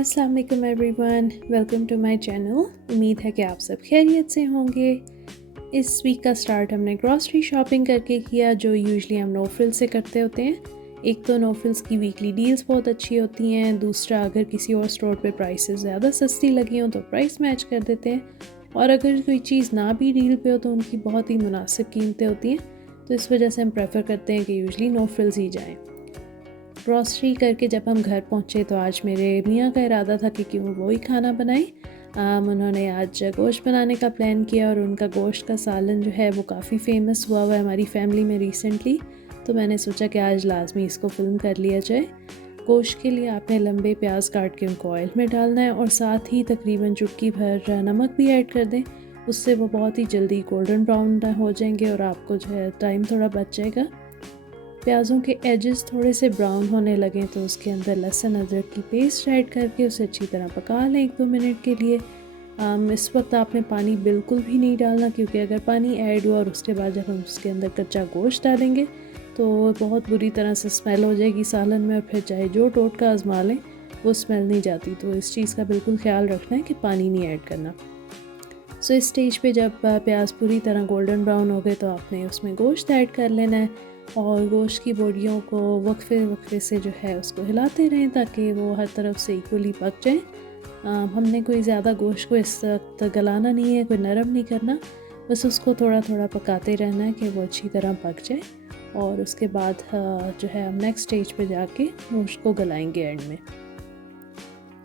अस्सलाम वालेकुम everyone, welcome to my channel. उम्मीद है कि आप सब खैरियत से होंगे। इस वीक का स्टार्ट हमने ग्रॉसरी शॉपिंग करके किया, जो यूजुअली हम नो फ्रिल्स से करते होते हैं। एक तो नो फ्रिल्स की वीकली डील्स बहुत अच्छी होती हैं, दूसरा अगर किसी और स्टोर पे प्राइसेस ज़्यादा सस्ती लगी हों तो प्राइस मैच कर देते हैं, और अगर कोई चीज़ ना भी डील पे हो तो उनकी बहुत ही मुनासिब कीमतें होती हैं। तो इस वजह से हम प्रेफर करते हैं कि यूजुअली नो फ्रिल्स ही जाएँ। ग्रॉसरी करके जब हम घर पहुँचे तो आज मेरे मियाँ का इरादा था कि क्यों वो ही खाना बनाएं। उन्होंने आज गोश्त बनाने का प्लान किया, और उनका गोश्त का सालन जो है वो काफ़ी फेमस हुआ है हमारी फैमिली में रिसेंटली। तो मैंने सोचा कि आज लाजमी इसको फ़िल्म कर लिया जाए। गोश्त के लिए आपने लंबे प्याज काट के उनको ऑयल में डालना है, और साथ ही तकरीबन चुटकी भर नमक भी ऐड कर दें। उससे वो बहुत ही जल्दी गोल्डन ब्राउन हो जाएंगे और आपको जो है टाइम थोड़ा बच जाएगा। प्याज़ों के एजेस थोड़े से ब्राउन होने लगें तो उसके अंदर लहसुन अदरक की पेस्ट ऐड करके उसे अच्छी तरह पका लें 1-2 मिनट के लिए। इस वक्त आपने पानी बिल्कुल भी नहीं डालना, क्योंकि अगर पानी ऐड हुआ और उसके बाद जब हम उसके अंदर कच्चा गोश्त डालेंगे तो बहुत बुरी तरह से स्मेल हो जाएगी सालन में, और फिर चाहे जो टोटका आजमा लें वो स्मेल नहीं जाती। तो इस चीज़ का बिल्कुल ख्याल रखना है कि पानी नहीं ऐड करना। सो इस स्टेज पे जब प्याज पूरी तरह गोल्डन ब्राउन हो गए तो आपने उसमें गोश्त ऐड कर लेना है, और गोश्त की बोटियों को वक्फे वक्फे से जो है उसको हिलाते रहें ताकि वो हर तरफ से इक्वली पक जाए। हमने कोई ज़्यादा गोश्त को इस वक्त गलाना नहीं है, कोई नरम नहीं करना, बस उसको थोड़ा थोड़ा पकाते रहना है कि वो अच्छी तरह पक जाए। और उसके बाद जो है हम नेक्स्ट स्टेज पे जाके गोश्त को गलाएंगे एंड में।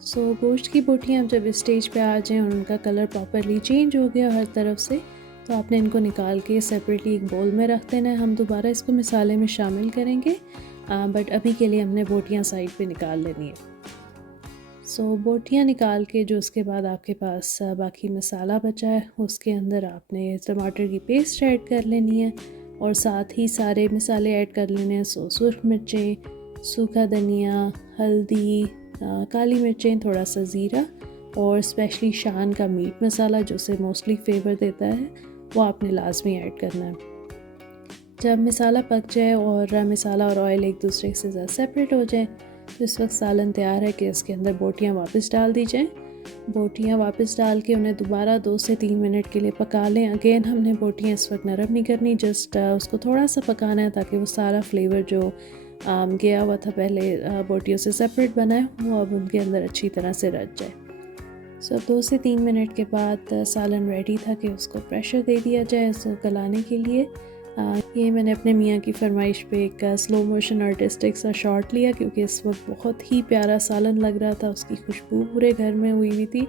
सो गोश्त की बोटियाँ जब इस स्टेज पे आ जाएँ और उनका कलर प्रॉपरली चेंज हो गया हर तरफ से, तो आपने इनको निकाल के सेपरेटली एक बोल में रख देना है। हम दोबारा इसको मिसाले में शामिल करेंगे, बट अभी के लिए हमने बोटियाँ साइड पे निकाल लेनी है। सो बोटियाँ निकाल के जो उसके बाद आपके पास बाकी मसाला बचा है, उसके अंदर आपने टमाटर की पेस्ट ऐड कर लेनी है, और साथ ही सारे मसाले ऐड कर लेने हैं। सुरख मिर्चें, सूखा धनिया, हल्दी, काली मिर्चें, थोड़ा सा ज़ीरा, और स्पेशली शान का मीट मसाला जो उसे मोस्टली फ्लेवर देता है, वो आपने लाजमी ऐड करना है। जब मसाला पक जाए और मसाला और ऑयल एक दूसरे से ज़्यादा सेपरेट हो जाए तो इस वक्त सालन तैयार है कि इसके अंदर बोटियाँ वापस डाल दी जाएँ। बोटियाँ वापस डाल के उन्हें दोबारा 2 से 3 मिनट के लिए पका लें। अगेन हमने बोटियाँ इस वक्त नरम नहीं करनी, जस्ट उसको थोड़ा सा पकाना है ताकि वो सारा फ्लेवर जो गया हुआ था पहले बोटियों से सेपरेट बना है वो अब उनके अंदर अच्छी तरह से रच जाए। सो 2 से 3 मिनट के बाद सालन रेडी था कि उसको प्रेशर दे दिया जाए उसको गलाने के लिए। ये मैंने अपने मियाँ की फरमाइश पे एक स्लो मोशन आर्टिस्टिक सा शॉट लिया, क्योंकि इस वक्त बहुत ही प्यारा सालन लग रहा था, उसकी खुशबू पूरे घर में हुई हुई थी,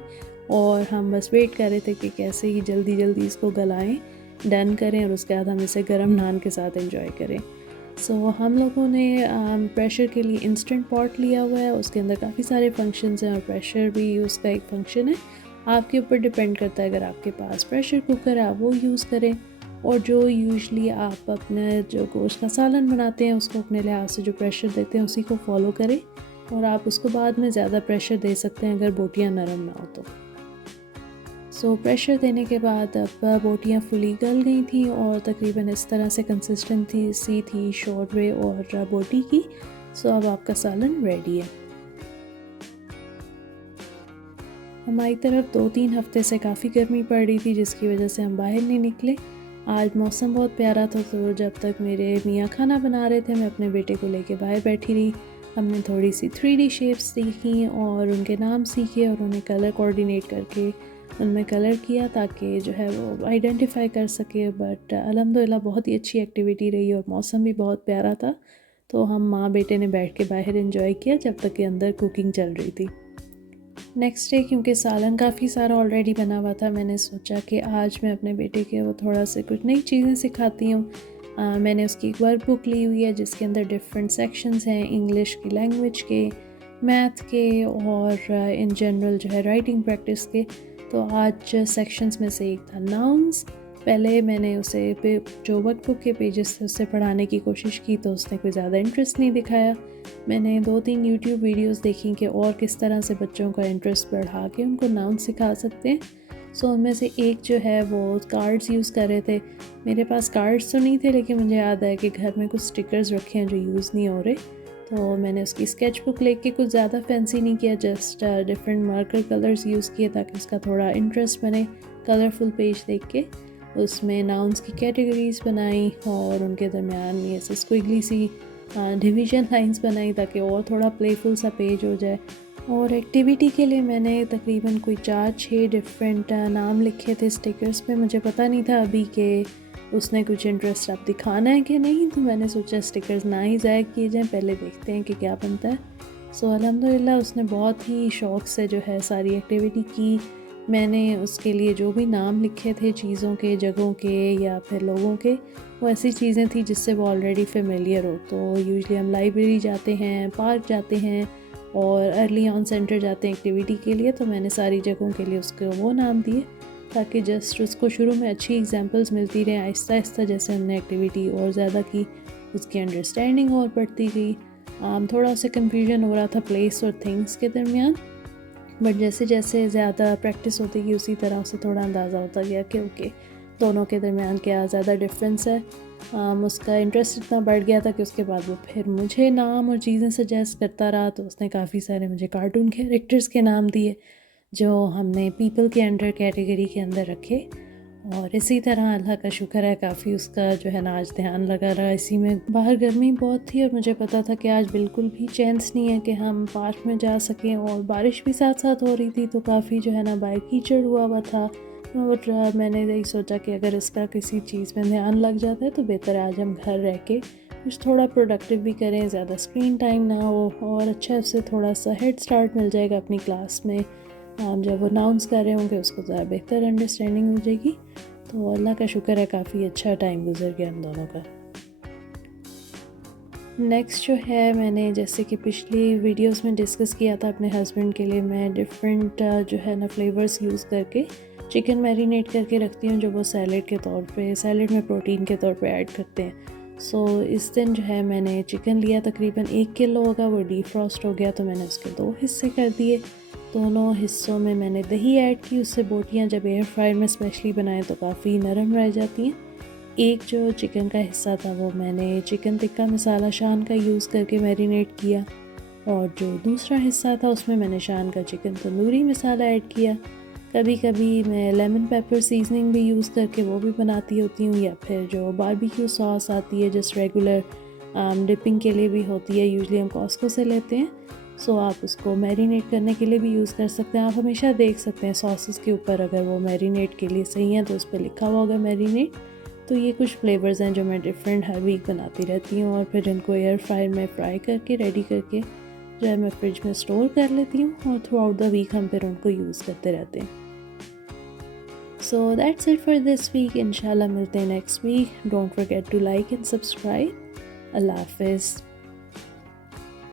और हम बस वेट कर रहे थे कि कैसे ही जल्दी जल्दी इसको गलाएं, डन करें, और उसके बाद हम इसे गर्म नान के साथ एंजॉय करें। सो हम लोगों ने प्रेशर के लिए इंस्टेंट पॉट लिया हुआ है, उसके अंदर काफ़ी सारे फंक्शंस हैं और प्रेशर भी उसका एक फ़ंक्शन है। आपके ऊपर डिपेंड करता है, अगर आपके पास प्रेशर कुकर है आप वो यूज़ करें, और जो यूजुअली आप अपने जो गोश्त का सालन बनाते हैं उसको अपने लिहाज से जो प्रेशर देते हैं उसी को फॉलो करें, और आप उसको बाद में ज़्यादा प्रेशर दे सकते हैं अगर बोटियाँ नरम ना हो तो। सो प्रेशर देने के बाद अब बोटियाँ फुली गल गई थी और तकरीबन इस तरह से कंसिस्टेंसी थी शोरवे और बोटी की। सो अब आपका सालन रेडी है। हमारी तरफ 2-3 हफ्ते से काफ़ी गर्मी पड़ रही थी, जिसकी वजह से हम बाहर नहीं निकले। आज मौसम बहुत प्यारा था, तो जब तक मेरे मियाँ खाना बना रहे थे मैं अपने बेटे को लेके बाहर बैठी रही। हमने थोड़ी सी 3D शेप्स सीखी और उनके नाम सीखे, और उन्हें कलर कोऑर्डिनेट करके उनमें कलर किया ताकि जो है वो आइडेंटिफाई कर सके। बट अल्हम्दुलिल्लाह बहुत ही अच्छी एक्टिविटी रही और मौसम भी बहुत प्यारा था, तो हम माँ बेटे ने बैठ के बाहर एंजॉय किया जब तक कि अंदर कुकिंग चल रही थी। नेक्स्ट डे क्योंकि सालन काफ़ी सारा ऑलरेडी बना हुआ था, मैंने सोचा कि आज मैं अपने बेटे के वो थोड़ा से कुछ नई चीज़ें सिखाती हूँ। मैंने उसकी एक वर्क बुक ली हुई है जिसके अंदर डिफरेंट सेक्शंस हैं, इंग्लिश की लैंग्वेज के, मैथ के, और इन जनरल जो है राइटिंग प्रैक्टिस के। तो आज सेक्शंस में से एक था नाउन्स। पहले मैंने उसे जो वर्कबुक के पेजेस थे उससे पढ़ाने की कोशिश की, तो उसने कोई ज़्यादा इंटरेस्ट नहीं दिखाया। मैंने 2-3 यूट्यूब वीडियोस देखी कि और किस तरह से बच्चों का इंटरेस्ट बढ़ा के उनको नाउन सिखा सकते हैं। सो उनमें से एक जो है वो कार्ड्स यूज़ कर रहे थे। मेरे पास कार्ड्स तो नहीं थे, लेकिन मुझे याद है कि घर में कुछ स्टिकर्स रखे हैं जो यूज़ नहीं हो रहे, तो मैंने उसकी स्केच बुक लेके कुछ ज़्यादा फैंसी नहीं किया, just different marker colours use किए ताकि उसका थोड़ा इंटरेस्ट बने। कलरफुल पेज देख के उसमें नाउन्स की कैटेगरीज बनाई और उनके दरमियान ये ऐसे स्क्विगली सी डिवीजन लाइंस बनाई ताकि और थोड़ा प्लेफुल सा पेज हो जाए। और एक्टिविटी के लिए मैंने तकरीबन कोई 4-6 डिफरेंट नाम लिखे थे स्टिकर्स पे। मुझे पता नहीं था अभी कि उसने कुछ इंटरेस्ट अब दिखाना है कि नहीं, तो मैंने सोचा स्टिकर्स ना ही ज़ाया किए जाएँ, पहले देखते हैं कि क्या बनता है। सो अल्हम्दुलिल्लाह उसने बहुत ही शौक़ से जो है सारी एक्टिविटी की। मैंने उसके लिए जो भी नाम लिखे थे चीज़ों के, जगहों के या फिर लोगों के, वो ऐसी चीज़ें थी जिससे वो ऑलरेडी फेमिलियर हो। तो यूजुअली हम लाइब्रेरी जाते हैं, पार्क जाते हैं और अर्ली ऑन सेंटर जाते हैं एक्टिविटी के लिए, तो मैंने सारी जगहों के लिए उसको वो नाम दिए ताकि जस्ट उसको शुरू में अच्छी एग्जांपल्स मिलती रहें। आहिस्ता आहिस्ता जैसे हमने एक्टिविटी और ज़्यादा की, उसकी अंडरस्टैंडिंग और बढ़ती गई। थोड़ा उसे कन्फ्यूजन हो रहा था प्लेस और थिंग्स के दरमियान, बट जैसे जैसे ज़्यादा प्रैक्टिस होती गई उसी तरह उसे थोड़ा अंदाज़ा होता गया कि ओके दोनों के दरमियान क्या ज़्यादा डिफरेंस है। उसका इंटरेस्ट इतना बढ़ गया था कि उसके बाद वो फिर मुझे नाम और चीज़ें सजेस्ट करता रहा। तो उसने काफ़ी सारे मुझे कार्टून कैरेक्टर्स के नाम दिए जो हमने पीपल के अंडर कैटेगरी के अंदर रखे। और इसी तरह अल्लाह का शुक्र है काफ़ी उसका जो है ना आज ध्यान लगा रहा इसी में। बाहर गर्मी बहुत थी और मुझे पता था कि आज बिल्कुल भी चांस नहीं है कि हम पार्क में जा सकें, और बारिश भी साथ साथ हो रही थी तो काफ़ी जो है ना बाहर कीचड़ हुआ था। बट मैंने यही सोचा कि अगर इसका किसी चीज़ में ध्यान लग जाता है तो बेहतर है आज हम घर रह के कुछ थोड़ा प्रोडक्टिव भी करें, ज़्यादा स्क्रीन टाइम ना हो और अच्छा उससे थोड़ा सा हेड स्टार्ट मिल जाएगा अपनी क्लास में। जब वो अनाउंस कर रहे होंगे उसको ज़्यादा बेहतर अंडरस्टैंडिंग हो जाएगी। तो अल्लाह का शुक्र है काफ़ी अच्छा टाइम गुजर गया हम दोनों का। नेक्स्ट जो है, मैंने जैसे कि पिछली वीडियोस में डिस्कस किया था, अपने हस्बैंड के लिए मैं डिफरेंट जो है ना फ्लेवर्स यूज़ करके चिकन मैरिनेट करके रखती हूँ जो वो सैलेड के तौर पे, सैलेड में प्रोटीन के तौर पे ऐड करते हैं। सो इस दिन जो है मैंने चिकन लिया, तकरीबन 1 किलो होगा, वो डीफ्रॉस्ट हो गया तो मैंने उसके 2 हिस्से कर दिए। दोनों हिस्सों में मैंने दही ऐड की, उससे बोटियाँ जब एयर फ्रायर में स्पेशली बनाएं तो काफ़ी नरम रह जाती हैं। एक जो चिकन का हिस्सा था वो मैंने चिकन टिक्का मसाला शान का यूज़ करके मैरिनेट किया, और जो दूसरा हिस्सा था उसमें मैंने शान का चिकन तंदूरी मसाला ऐड किया। कभी कभी मैं लेमन पेपर सीजनिंग भी यूज़ करके वो भी बनाती होती हूँ, या फिर जो बारबेक्यू सॉस आती है जस्ट रेगुलर डिपिंग के लिए भी होती है, यूजुअली हम कॉस्को से लेते हैं। सो आप उसको मैरिनेट करने के लिए भी यूज़ कर सकते हैं। आप हमेशा देख सकते हैं सॉसेस के ऊपर अगर वो मैरिनेट के लिए सही है तो उस पर लिखा हुआ होगा मैरिनेट। तो ये कुछ फ्लेवर्स हैं जो मैं डिफरेंट हर वीक बनाती रहती हूँ, और फिर इनको एयर फ्रायर में फ्राई करके रेडी करके जो है मैं फ्रिज में स्टोर कर लेती हूँ, और थ्रू आउट द वीक हम फिर उनको यूज़ करते रहते हैं। So that's it for this week. इंशाल्लाह मिलते हैं next week. Don't forget to like and subscribe. अल्लाह हाफिज़।